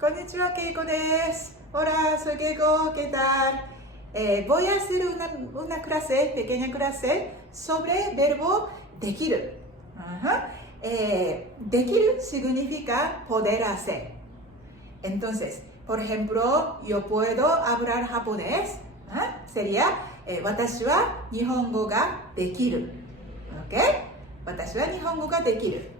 Konnichiwa, Keiko desu. Hola, soy Keiko, ¿qué tal? Voy a hacer una clase, pequeña clase, sobre verbo dekiru. Dekiru significa poder hacer. Entonces, por ejemplo, yo puedo hablar japonés. Sería, 私は日本語ができる。OK? 私は日本語ができる。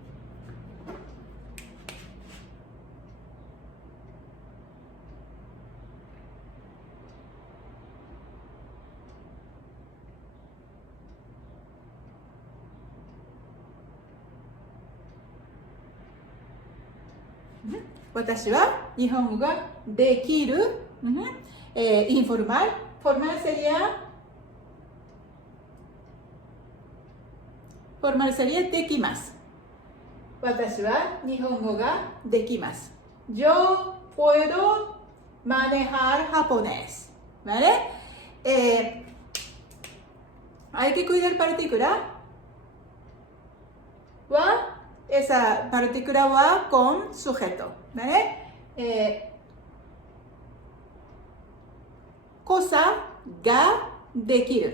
私は日本語ができる。Informal. Formal sería できます。私は日本語ができます。Yo puedo manejar japonés. ¿Vale? Hay que cuidar partícula. Esa partícula va con sujeto. ¿Vale? Cosa ga dekiru.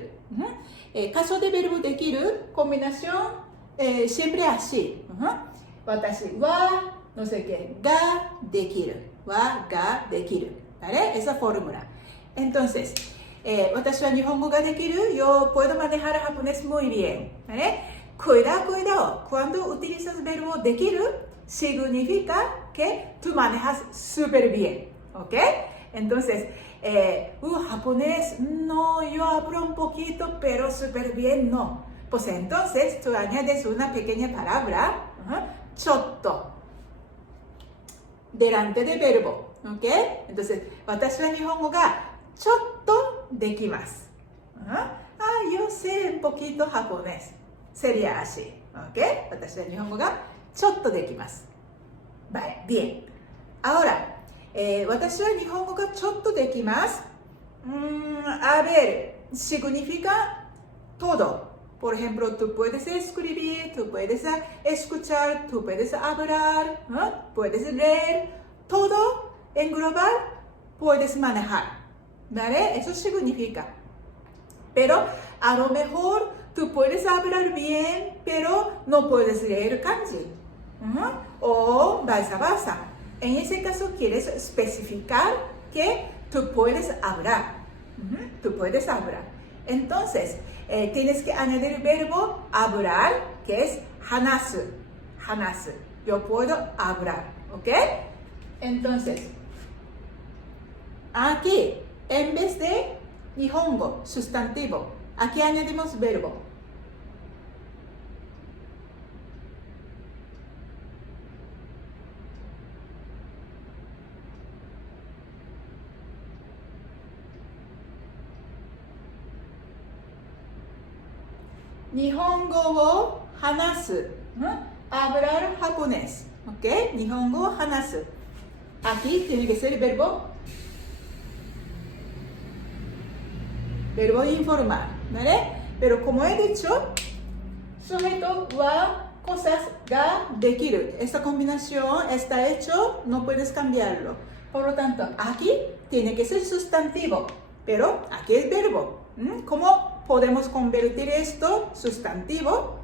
Caso de verbo dekiru, combinación siempre así. 私はno sé qué, ga dekiru. Wa ga dekiru. ¿Vale? Esa fórmula. Entonces, 私は日本語ができる. Yo puedo manejar japonés muy bien. ¿Vale? Cuidado. Cuando utilizas verbo dekiru, significa que tú manejas súper bien. ¿Ok? Entonces, japonés, no, yo hablo un poquito, pero súper bien, no. Pues entonces tú añades una pequeña palabra, chotto, delante del verbo. ¿Ok? Entonces, 私は日本語がちょっとできます。yo sé un poquito japonés. Sería así. ¿Ok? 私は日本語がちょっとできます。Vale, bien. Ahora, 私は日本語がちょっとできます。A ver, significa todo. Por ejemplo, tú puedes escribir, tú puedes escuchar, tú puedes hablar, puedes leer. Todo en global puedes manejar. ¿Vale? Eso significa. Pero a lo mejor tú puedes hablar bien, pero no puedes leer kanji. O viceversa. En ese caso quieres especificar que tú puedes hablar. Tú puedes hablar. Entonces, tienes que añadir el verbo hablar, que es hanasu. Hanasu. Yo puedo hablar. ¿Ok? Entonces, aquí, en vez de nihongo, sustantivo, aquí añadimos verbo. Nihongo o hanasu. Hablar japonés. ¿Ok? Nihongo o hanasu. Aquí tiene que ser el verbo informal. ¿Vale? Pero como he dicho, sujeto wa cosas ga dekiru. Esta combinación está hecho, no puedes cambiarlo. Por lo tanto, aquí tiene que ser sustantivo. Pero aquí es verbo. ¿Cómo podemos convertir esto sustantivo?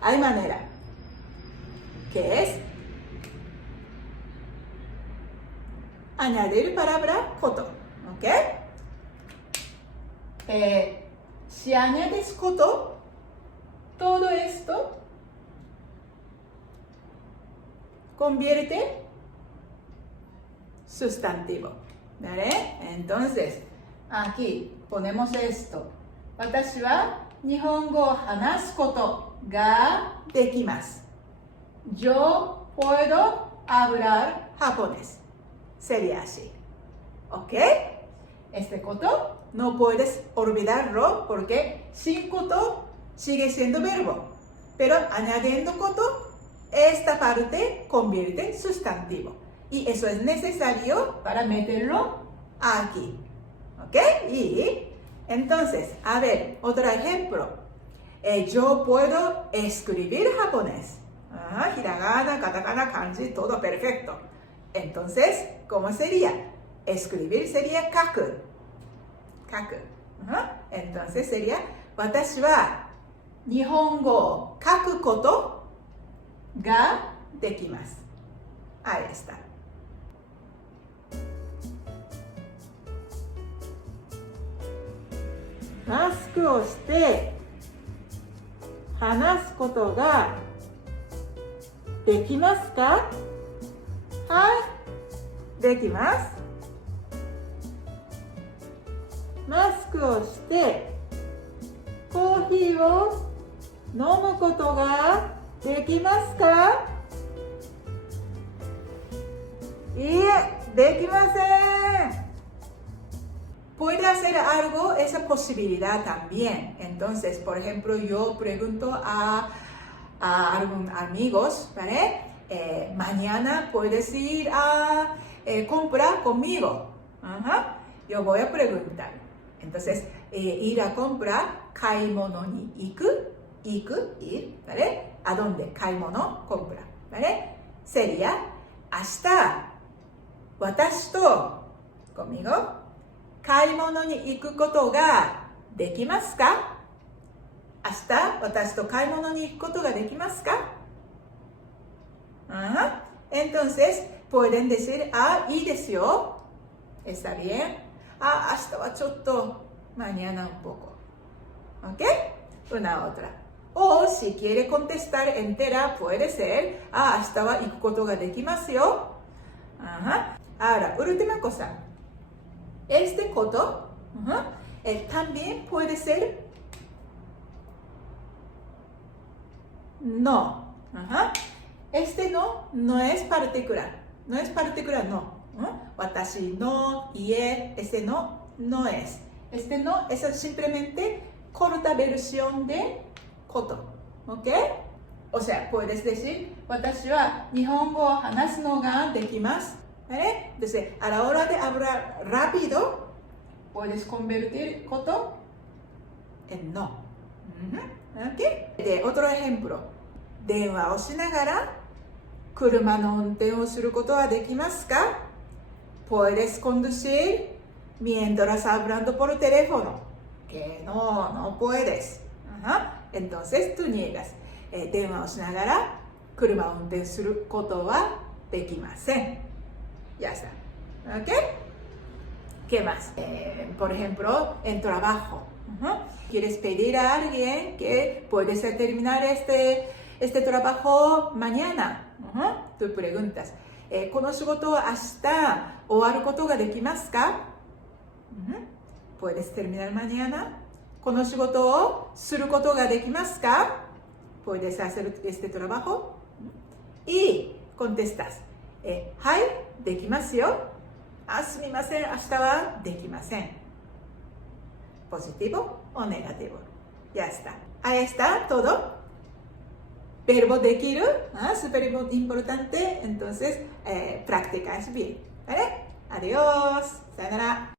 Hay manera. Que es añadir palabra koto. ¿Ok? Si añades koto, todo esto convierte sustantivo. ¿Vale? Entonces, aquí ponemos esto. 私は日本語を話すことができます。Yo puedo hablar japonés. Sería así. ¿Ok? Este koto no puedes olvidarlo porque sin koto sigue siendo verbo. Pero añadiendo koto, esta parte convierte en sustantivo. Y eso es necesario para meterlo aquí. ¿Ok? Y entonces, a ver, otro ejemplo. Yo puedo escribir japonés. Hiragana, katakana, kanji, todo perfecto. Entonces, ¿cómo sería? Escribir sería kaku. Kaku. Entonces sería, 私は日本語を書くことができます。Ahí está. マスクをして話すことができますか？はい、できます。マスクをしてコーヒーを飲むことができますか？いいえ、できません。Puede hacer algo, esa posibilidad también. Entonces, por ejemplo, yo pregunto a algunos amigos, ¿vale? Mañana puedes ir a comprar conmigo. Yo voy a preguntar. Entonces, ir a comprar, 買い物に行く、ir, ¿vale? ¿A dónde? 買い物, compra, ¿vale? Sería, 明日、私と、conmigo, 買い物に行くことができますか？明日、私と買い物に行くことができますか？Entonces, pueden decir, いいですよ。Está bien. 明日はちょっと、mañana un poco. ¿Ok? Una otra. O si quiere contestar entera, puede ser, 明日は行くことができますよ。Ahora, última cosa. Este coto también puede ser no. Este no es particular. No es particular, no. Watashi no, ie, este no es. Este no es simplemente corta versión de koto. ¿Ok? O sea, puedes decir, 私は日本語を話すのができます。¿Vale? Entonces, a la hora de hablar rápido, puedes convertir koto en no. ¿Okay? De otro ejemplo, 電話をしながら車の運転をすることはできますか？ Puedes conducir mientras hablando por teléfono. Que no puedes. Entonces, tú niegas. 電話をしながら車を運転することはできません。Ya está. ¿Ok? ¿Qué más? Por ejemplo, en trabajo. Quieres pedir a alguien que puedes terminar este trabajo mañana. Tú preguntas, この仕事を明日終わることができますか？ Puedes terminar mañana. この仕事をすることができますか？ Puedes hacer este trabajo. Y contestas, はい、できますよ。すみません、明日はできません。Positivo o negativo. Ya está. Ahí está todo. Verbo できる、súper importante. Entonces, practicas bien. ¿Vale? Adiós. さよなら。